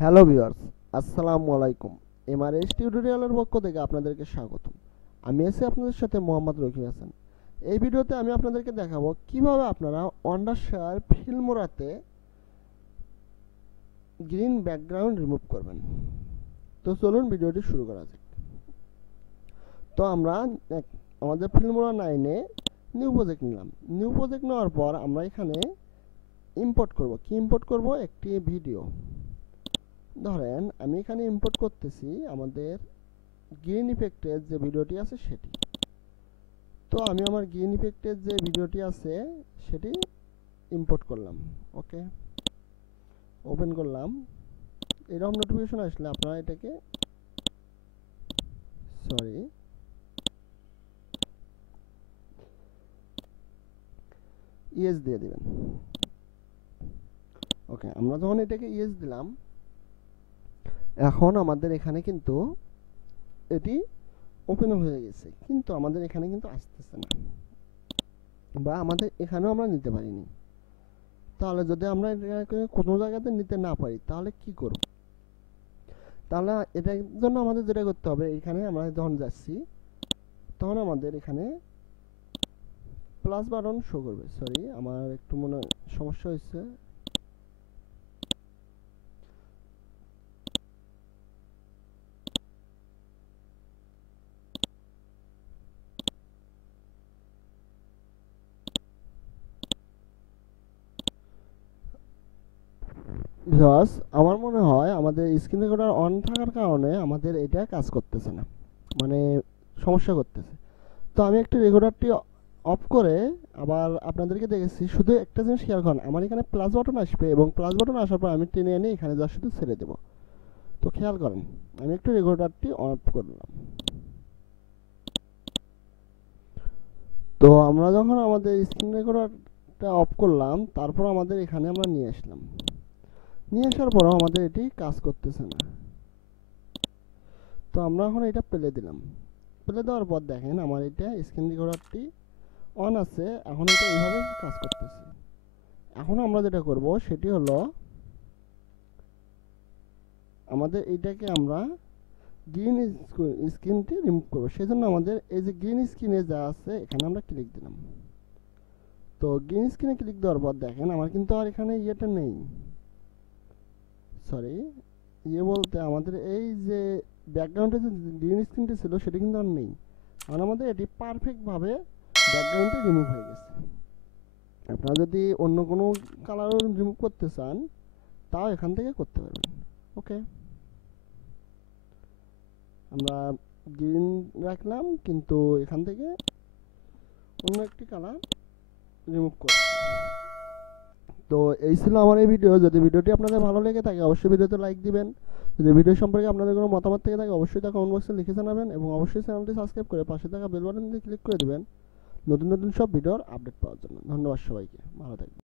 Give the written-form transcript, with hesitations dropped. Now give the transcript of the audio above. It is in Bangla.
হ্যালো ভিউয়ার্স, আসসালামু আলাইকুম। এমআরএস টিউটোরিয়ালের পক্ষ থেকে আপনাদেরকে স্বাগতম। আমি আছি আপনাদের সাথে মোহাম্মদ রকিব হাসান। এই ভিডিওতে আমি আপনাদেরকে দেখাবো কিভাবে আপনারা ওয়ান্ডারশেয়ার ফিল্মোরাতে গ্রিন ব্যাকগ্রাউন্ড রিমুভ করবেন। তো চলুন ভিডিওটি শুরু করা যাক। তো আমরা আমাদের ফিল্মোরা 9-এ নিউ প্রজেক্ট নিলাম। নিউ প্রজেক্ট নেওয়ার পর আমরা এখানে ইম্পোর্ট করব। কি ইম্পোর্ট করব? একটি ভিডিও। ধরেন আমি এখানে ইম্পোর্ট করতেছি আমাদের গ্রিন ইফেক্টের যে ভিডিওটি আছে সেটি। তো আমি আমার গ্রিন ইফেক্টের যে ভিডিওটি আছে সেটি ইম্পোর্ট করলাম। ওকে, ওপেন করলাম। এরকম নোটিফিকেশন আসলে আপনারা এটাকে ইয়েস দিয়ে দিবেন। ওকে, আমরা যখন এটাকে ইয়েস দিলাম, এখন আমাদের এখানে কিন্তু এটি ওপেন হয়ে গেছে, কিন্তু আমাদের এখানে কিন্তু আসতেছে না, বা আমাদের এখানেও আমরা নিতে পারিনি। তাহলে যদি আমরা এটাকে কোনো জায়গাতে নিতে না পারি তাহলে কি করব? তাহলে এটার জন্য আমাদের যেটা করতে হবে, এখানে আমরা যখন যাচ্ছি তখন আমাদের এখানে প্লাস বাটন শো করবে। আমার একটু মনে সমস্যা হয়েছে। আমার মনে হয় আমাদের স্ক্রিন রেকর্ডার অন থাকার কারণে আমাদের এটা কাজ করতেছে না, মানে সমস্যা করতেছে। তো আমি একটু রেকর্ডারটি অফ করে আবার আপনাদেরকে দেখেছি। শুধু একটা জিনিস খেয়াল করেন, আমার এখানে প্লাস বাটন আসবে এবং প্লাস বাটন আসার পর আমি টেনে এনে এখানে যা শুধু ছেড়ে দেবো। তো খেয়াল করেন, আমি একটু রেকর্ডারটি অফ করলাম। তো আমরা যখন আমাদের স্ক্রিন রেকর্ডারটা অফ করলাম, তারপর আমাদের এখানে আমরা নিয়ে আসলাম। নিয়ে আসার পরও আমাদের এটি কাজ করতেছে না। তো আমরা এখন এটা পেলে দিলাম। পেলে দেওয়ার পর দেখেন আমার এটা স্ক্রিন রেকর্ডারটি অন আছে। এখন এটা এইভাবে কাজ করতেছে। এখন আমরা যেটা করব সেটি হলো আমাদের এইটাকে আমরা গ্রিন স্ক্রিনটি রিমুভ করবো। সেজন্য আমাদের এই যে গ্রিন স্ক্রিনে যা আছে এখানে আমরা ক্লিক দিলাম। তো গ্রিন স্ক্রিনে ক্লিক দেওয়ার পর দেখেন আমার কিন্তু আর এখানে ইয়েটা নেই। বলতে আমাদের এই যে ব্যাকগ্রাউন্ডে যে গ্রিন স্ক্রিনটি ছিল সেটা কিন্তু আর নেই। আর আমাদের এটি পারফেক্টভাবে ব্যাকগ্রাউন্ডটি রিমুভ হয়ে গেছে। আপনারা যদি অন্য কোনো কালারও রিমুভ করতে চান তাও এখান থেকে করতে পারবেন। ওকে, আমরা গ্রিন রাখলাম, কিন্তু এখান থেকে অন্য একটি কালার রিমুভ করছি। তো এই ছিল আমার এই ভিডিও। যদি ভিডিওটি আপনাদের ভালো লেগে থাকে অবশ্যই ভিডিওতে লাইক দিবেন। যদি ভিডিও সম্পর্কে আপনাদের কোনো মতামত থেকে থাকে অবশ্যই তা কমেন্ট বক্সে লিখে জানাবেন, এবং অবশ্যই চ্যানেলটি সাবস্ক্রাইব করে পাশে থাকা বেল বাটনটি ক্লিক করে দিবেন নতুন নতুন সব ভিডিওর আপডেট পাওয়ার জন্য। ধন্যবাদ সবাইকে, ভালো থাকবেন।